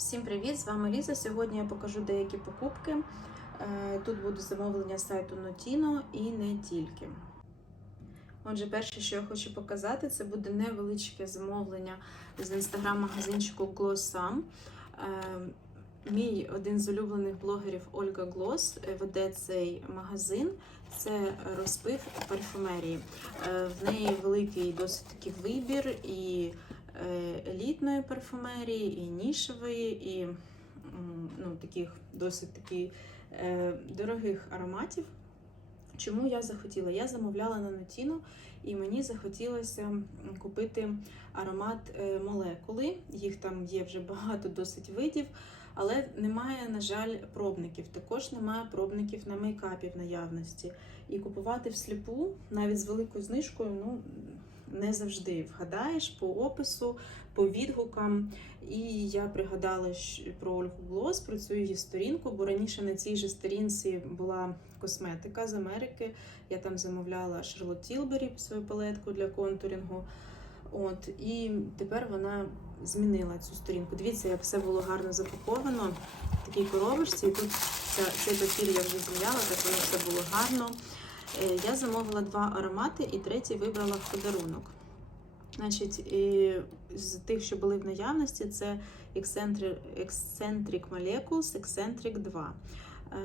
Всім привіт! З вами Ліза. Сьогодні я покажу деякі покупки. Е, Тут буде замовлення сайту Notino і не тільки. Отже, перше, що я хочу показати, це буде невеличке замовлення з інстаграм-магазинчику Glossam. Е, Мій один з улюблених блогерів Ольга Глос веде цей магазин. Це розпив парфюмерії. Е, В неї великий досить такий вибір і е, елітної парфюмерії, і нішевої, і ну, таких досить таки е, дорогих ароматів. Чому я захотіла? Я замовляла на Notino, і мені захотілося купити аромат е, молекули. Їх там є вже багато досить видів, але немає, на жаль, пробників. Також немає пробників на мейкапі в наявності. І купувати всліпу, навіть з великою знижкою, ну не завжди вгадаєш по опису, по відгукам. І я пригадала про Ольгу Глос, про цю її сторінку, бо раніше на цій же сторінці була косметика з Америки. Я там замовляла Шарлот Тілбері свою палетку для контурінгу. От, і тепер вона змінила цю сторінку. Дивіться, як все було гарно запаковано в такій коробочці. І тут цей папір я вже зміняла, так воно все було гарно. Е, Я замовила два аромати і третій вибрала в подарунок. Значить, з тих, що були в наявності, це Eccentric, Eccentric Molecules Eccentric 2. Е,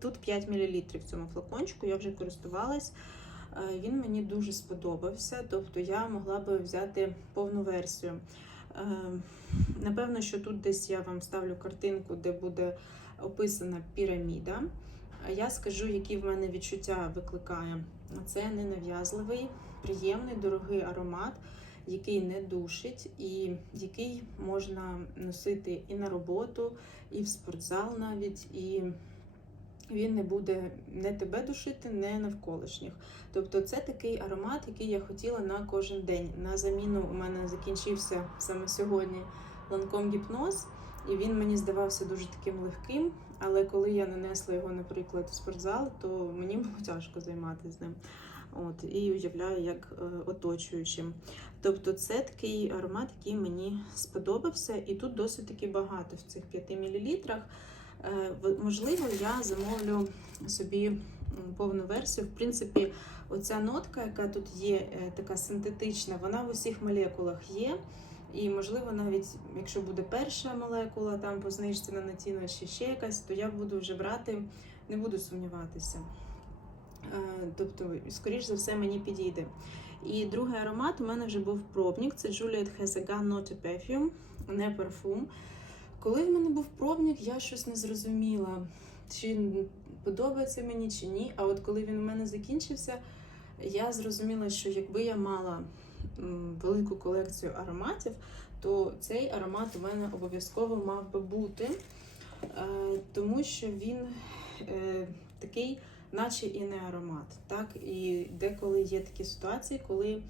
Тут 5 мл в цьому флакончику, я вже користувалась. Е, Він мені дуже сподобався, тобто я могла би взяти повну версію. Напевно, що тут десь я вам ставлю картинку, де буде описана піраміда. Я скажу, які в мене відчуття викликає. Це ненав'язливий, приємний, дорогий аромат, який не душить, і який можна носити і на роботу, і в спортзал навіть. І він не буде не тебе душити, не навколишніх. Тобто це такий аромат, який я хотіла на кожен день. На заміну у мене закінчився саме сьогодні ланком гіпноз, і він мені здавався дуже таким легким. Але коли я нанесла його, наприклад, в спортзал, то мені було тяжко займатися ним. От, і уявляю, як е, оточуючим. Тобто, це такий аромат, який мені сподобався, і тут досить таки багато в цих 5 мл. Е, можливо, я замовлю собі повну версію. В принципі, оця нотка, яка тут є, е, така синтетична, вона в усіх молекулах є. І, можливо, навіть якщо буде перша молекула там по знижці на натіно чи ще якась, то я буду вже брати, не буду сумніватися. Е, Тобто, скоріш за все, мені підійде. І другий аромат у мене вже був пробник. Це Juliet Gun Not a Perfume, не парфум. Коли в мене був пробник, я щось не зрозуміла, чи подобається мені, чи ні. А от коли він у мене закінчився, я зрозуміла, що якби я мала велику колекцію ароматів, то цей аромат у мене обов'язково мав би бути, е, тому що він е, такий, наче і не аромат. Так? І деколи є такі ситуації, коли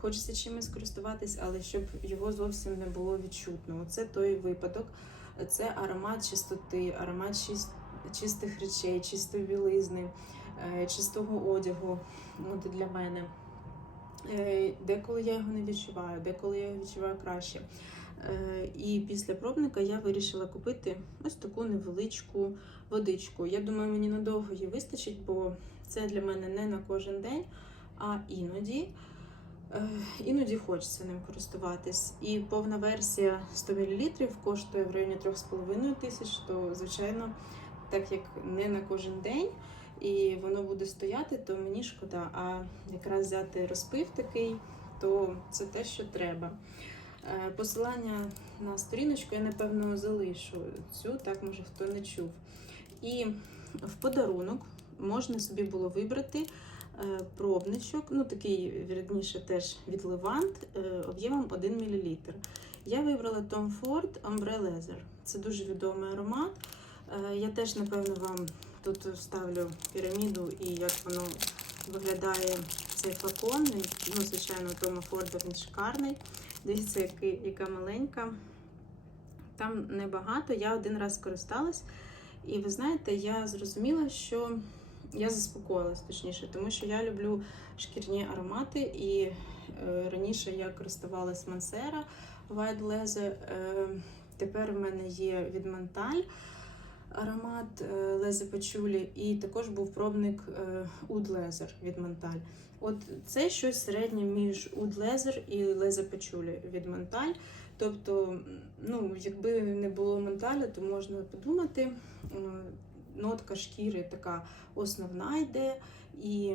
хочеться чимось користуватись, але щоб його зовсім не було відчутно. Це той випадок. Це аромат чистоти, аромат чистих речей, чистої білизни, е, чистого одягу от для мене. Е, Деколи я його не відчуваю, деколи я його відчуваю краще. Е, І після пробника я вирішила купити ось таку невеличку водичку. Я думаю, мені надовго її вистачить, бо це для мене не на кожен день, а іноді. Е, Іноді хочеться ним користуватись. І повна версія 100 мл коштує в районі 3,5 тисяч, то, звичайно, так як не на кожен день і воно буде стояти, то мені шкода. А якраз взяти розпив такий, то це те, що треба. Е, Посилання на сторіночку я, напевно, залишу цю, так може хто не чув. І в подарунок можна собі було вибрати е, пробничок, ну такий, вірніше, теж від Levant, е, об'ємом 1 мл. Я вибрала Tom Ford Ombre Leather. Це дуже відомий аромат. Я теж, напевно, вам тут вставлю піраміду і як воно виглядає цей флакон. Ну, звичайно, Тома Форда він шикарний. Дивіться, який, яка маленька. Там небагато. Я один раз користалась, і ви знаєте, я зрозуміла, що я заспокоїлась точніше, тому що я люблю шкірні аромати, і е, раніше я користувалась Мансера White Leather. Е, Тепер в мене є від Менталь аромат е, Лезе Пачулі, і також був пробник е, Oud Leather від Менталь. От це щось середнє між Oud Leather і Лезе Пачулі від Менталь. Тобто, ну, якби не було менталя, то можна подумати, е, нотка шкіри така основна йде, і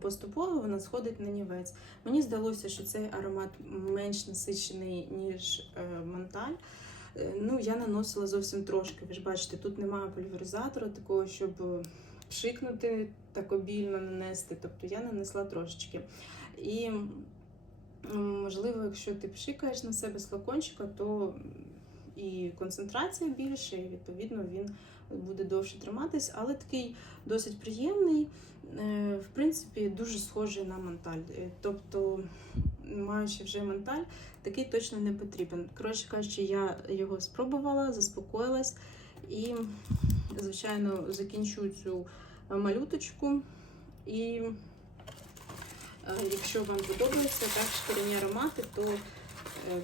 поступово вона сходить на нівець. Мені здалося, що цей аромат менш насичений, ніж е, менталь. Е, Ну, я наносила зовсім трошки. Ви ж бачите, тут немає пульверизатора такого, щоб е, пшикнути так обільно нанести. Тобто я нанесла трошечки. І можливо, якщо ти пшикаєш на себе з флакончика, то і концентрація більше, і відповідно він буде довше триматись, але такий досить приємний, е, в принципі, дуже схожий на менталь. Е, Тобто, маючи вже менталь, такий точно не потрібен. Коротше кажучи, я його спробувала, заспокоїлась і, звичайно, закінчу цю малюточку. І е, якщо вам подобаються так шкіряні аромати, то е,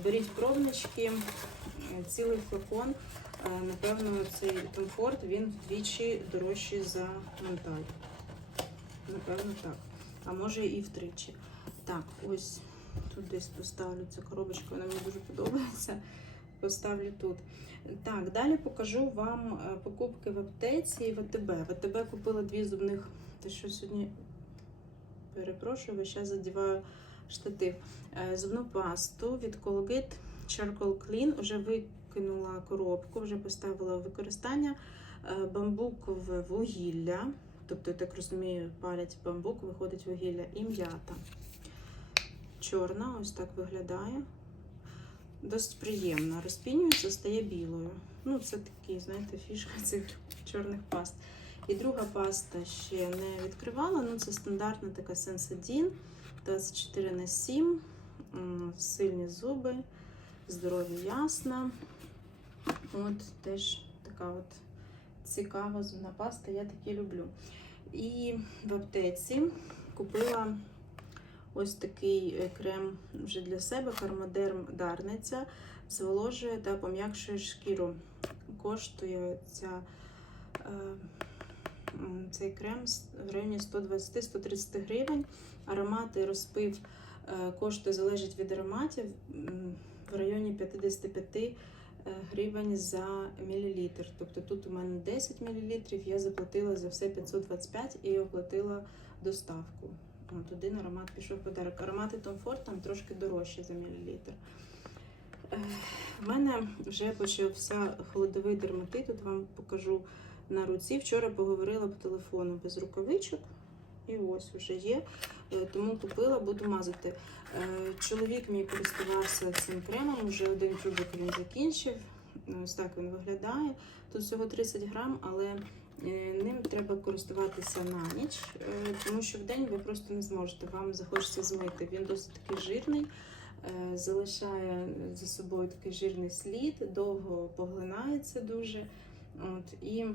беріть пробнички, е, цілий флакон. Е, Напевно, цей комфорт він вдвічі дорожчий за менталь. Напевно, так. А може і втричі. Так, ось тут десь поставлю цю коробочку, вона мені дуже подобається. Поставлю тут. Так, далі покажу вам е, покупки в аптеці і в АТБ. В АТБ купила дві зубних. Те, що сьогодні перепрошую, час задіваю штатив. Е, Зубну пасту від Colgate Charcoal Clean. Вже викинула коробку, вже поставила використання Е, бамбукове вугілля. Тобто, я так розумію, палять бамбук, виходить вугілля і м'ята. Чорна, ось так виглядає. Досить приємна. Розпінюється, стає білою. Ну, це такий, знаєте, фішка цих чорних паст. І друга паста ще не відкривала. Ну, це стандартна така Sensodyne 24 на 7. Сильні зуби, здорові ясна. От теж така от цікава зубна паста, я такі люблю. І в аптеці купила ось такий е, крем вже для себе, Кармадерм Дарниця, зволожує та пом'якшує шкіру. Коштує ця, е, цей крем в районі 120-130 гривень. Аромати розпив е, коштує залежить від ароматів в районі 55 е, гривень за мілілітр. Тобто тут у мене 10 мілілітрів, я заплатила за все 525 і оплатила доставку. От один аромат пішов подарок. Аромати Tom Ford там трошки дорожчі за мілілітр. Е, В мене вже почався холодовий дерматит. Тут вам покажу на руці. Вчора поговорила по телефону без рукавичок. І ось уже є. Е, Тому купила, буду мазати. Е, Чоловік мій користувався цим кремом, вже один тюбик він закінчив. Ось так він виглядає. Тут всього 30 грам, але ним треба користуватися на ніч, е, тому що в день ви просто не зможете. Вам захочеться змити. Він досить такий жирний, е, залишає за собою такий жирний слід, довго поглинається дуже. От, і,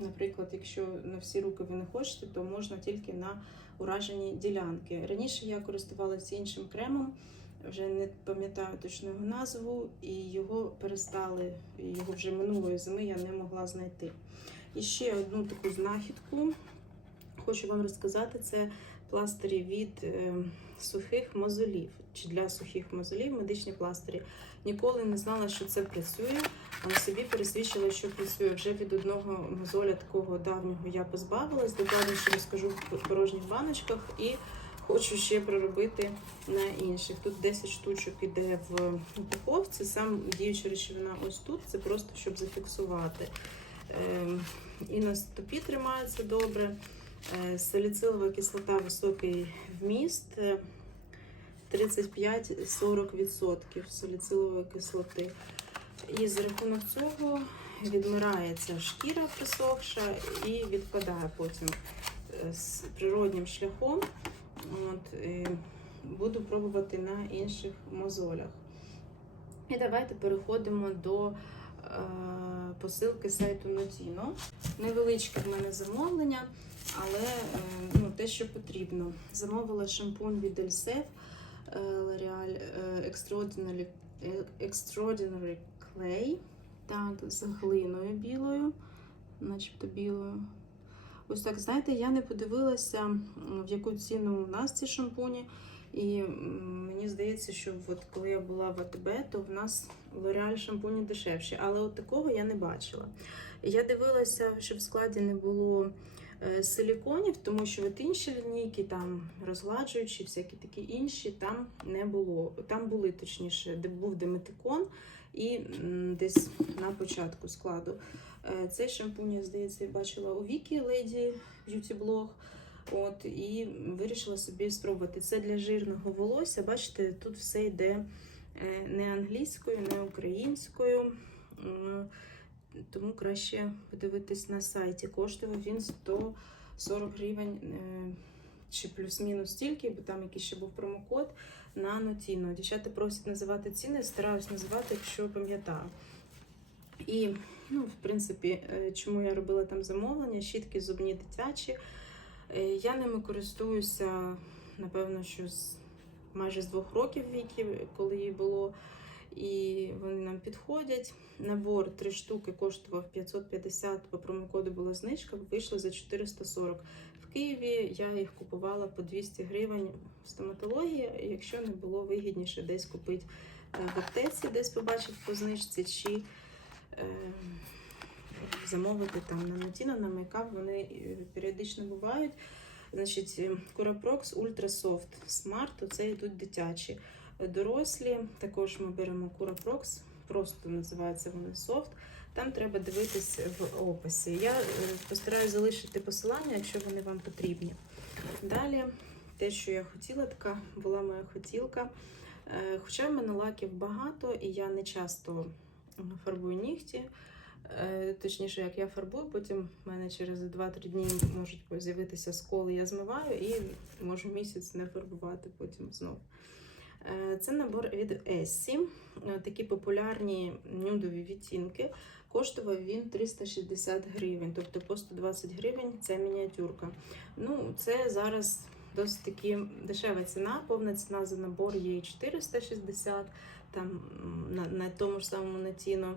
наприклад, якщо на всі руки ви не хочете, то можна тільки на уражені ділянки. Раніше я користувалася іншим кремом, вже не пам'ятаю точно його назву, і його перестали, його вже минулої зими я не могла знайти. І ще одну таку знахідку хочу вам розказати: це пластирі від е, сухих мозолів чи для сухих мозолів, медичні пластирі. Ніколи не знала, що це працює, але собі пересвідчила, що працює. Вже від одного мозоля такого давнього я позбавилась. Докладніше розкажу в порожніх баночках і хочу ще проробити на інших. Тут 10 штучок іде в упаковці. Сам діюча речовина ось тут. Це просто щоб зафіксувати. Ем, І на стопі тримається добре. Е, Саліцилова кислота високий вміст. е, 35-40% саліцилової кислоти. І за рахунок цього відмирається шкіра присохша і відпадає потім е, з природнім шляхом. От, е, буду пробувати на інших мозолях. І давайте переходимо до е, посилки сайту Notino. Невеличке в мене замовлення, але е, ну, те, що потрібно. Замовила шампунь від Elsef е, L'Oreal е, Extraordinary, е, Extraordinary Clay. так з глиною білою, начебто білою. Ось так, знаєте, я не подивилася, в яку ціну у нас ці шампуні. І мені здається, що от коли я була в АТБ, то в нас L'Oreal шампуні дешевші, але от такого я не бачила. Я дивилася, що в складі не було е, силіконів, тому що от інші лінійки, там розгладжуючі, всякі такі інші, там не було. Там були точніше, де був деметикон і десь на початку складу. Е, Цей шампунь, я здається, бачила у Вікі Lady Beauty Blog. От, і вирішила собі спробувати. Це для жирного волосся. Бачите, тут все йде е, не англійською, не українською. Тому краще подивитись на сайті. Коштував він 140 гривень е, чи плюс-мінус стільки, бо там якийсь ще був промокод на Нотіно. Дівчата просять називати ціни, стараюсь називати, якщо пам'ятаю. І, ну, в принципі, е, чому я робила там замовлення, щітки зубні дитячі. Е, Я ними користуюся, напевно, що з майже з двох років віки, коли їй було. І вони нам підходять. Набор три штуки коштував 550, по промокоду була знижка, вийшло за 440. В Києві я їх купувала по 200 гривень в стоматології, якщо не було вигідніше десь купити е, в аптеці, десь побачив по знижці, чи е, замовити там на Notino, на мейкап, вони е, періодично бувають. Значить, е, Curaprox Ultra Soft Smart, оце йдуть дитячі. Е, Дорослі, також ми беремо Curaprox, просто називаються вони Soft. Там треба дивитись в описі. Я е, постараюсь залишити посилання, якщо вони вам потрібні. Далі, те, що я хотіла, така була моя хотілка. Е, Хоча в мене лаків багато, і я не часто фарбую нігті. Е, Точніше, як я фарбую, потім в мене через 2-3 дні можуть з'явитися сколи, я змиваю і можу місяць не фарбувати потім знов. Е, Це набор від Essie, Е, такі популярні нюдові відтінки. Коштував він 360 гривень, тобто по 120 гривень ця мініатюрка. Ну, це зараз досить таки дешева ціна, повна ціна за набор є 460 там на, на тому ж самому Натіно.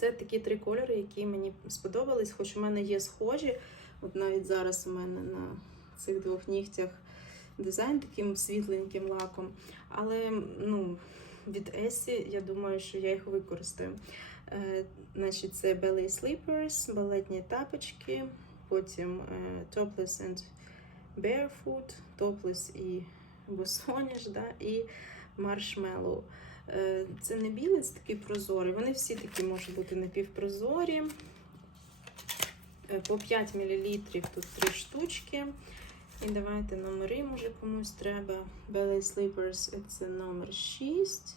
Це такі три кольори, які мені сподобались, хоч у мене є схожі. От навіть зараз у мене на цих двох нігтях дизайн таким світленьким лаком. Але ну, від Essie, я думаю, що я їх використаю. Е, значить, це Ballet Slippers, балетні тапочки, потім е, Topless and Barefoot, Topless і босоніж, да, і Marshmallow. Е, Це не білий, це такий прозорий. Вони всі такі можуть бути напівпрозорі. Е, По 5 мл тут 3 штучки. І давайте номери, може комусь треба. Ballet Slippers це номер 6.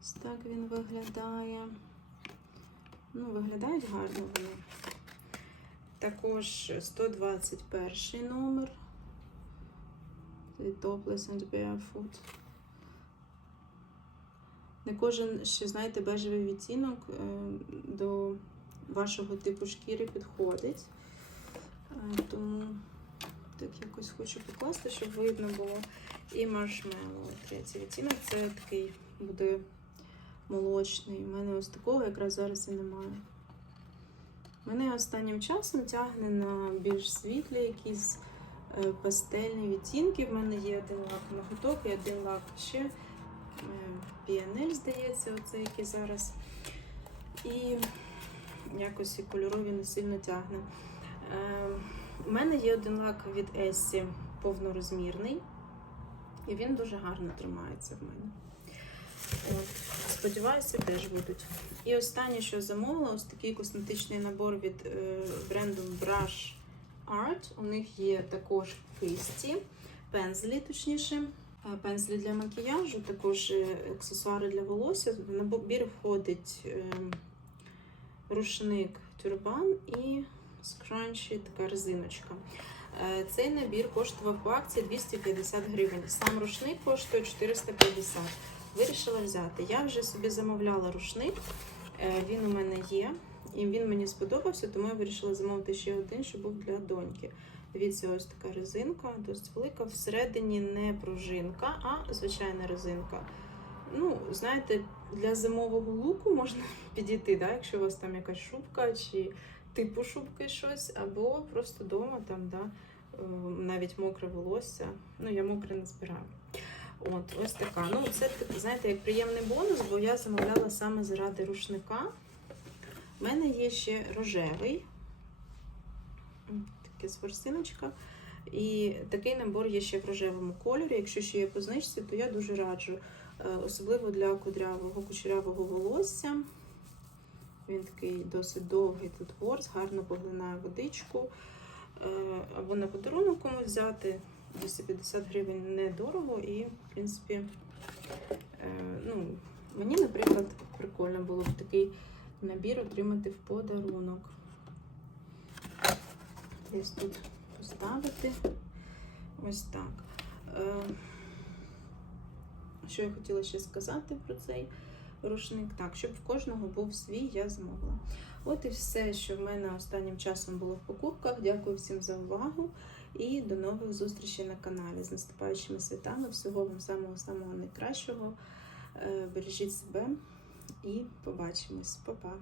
Ось так він виглядає. Ну, виглядають гарно вони. Також 121 номер. Topless and Barefoot. Не кожен, ще, знаєте, бежевий відтінок е, до вашого типу шкіри підходить. Е, Тому так якось хочу покласти, щоб видно було. І маршмеллоу, третій відтінок. Це такий буде молочний. У мене ось такого якраз зараз і немає. Мене останнім часом тягне на більш світлі якісь е, пастельні відтінки. В мене є один лак ноготок і один лак ще піанель, здається, оце який зараз. І якось і кольорові не сильно тягне. Е, У мене є один лак від Essie повнорозмірний, і він дуже гарно тримається в мене. От. Сподіваюся, теж будуть. І останнє, що замовила, ось такий косметичний набор від е, бренду Brush Art. У них є також кисті, пензлі, точніше, пензлі для макіяжу, також е, аксесуари для волосся. В набір входить е, рушник тюрбан і скранчі, така резиночка. Е, Цей набір коштував по акції 250 гривень. Сам рушник коштує 450 Вирішила взяти. Я вже собі замовляла рушник, е, він у мене є, і він мені сподобався, тому я вирішила замовити ще один, щоб був для доньки. Дивіться, ось така резинка, досить велика. Всередині не пружинка, а звичайна резинка. Ну, знаєте, Для зимового луку можна підійти, да, якщо у вас там якась шубка чи типу шубки щось, або просто вдома там, да, е, навіть мокре волосся. Ну, я мокре не збираю. От, ось така. Ну, це, знаєте, як приємний бонус, бо я замовляла саме заради рушника. У мене є ще рожевий, Таке сворстиночка. І такий набор є ще в рожевому кольорі. Якщо ще є по знижці, то я дуже раджу. Е, Особливо для кудрявого, кучерявого волосся. Він такий досить довгий тут ворс, гарно поглинає водичку. Е, Або на подарунок комусь взяти. 250 гривень недорого і, в принципі, е, ну, мені, наприклад, прикольно було б такий набір отримати в подарунок. Десь тут поставити. Ось так. Е, Що я хотіла ще сказати про цей рушник? Так, щоб в кожного був свій, я замовила. От і все, що в мене останнім часом було в покупках. Дякую всім за увагу і до нових зустрічей на каналі. З наступаючими святами. Всього вам самого-самого найкращого. Е, Бережіть себе і побачимось. Па-па!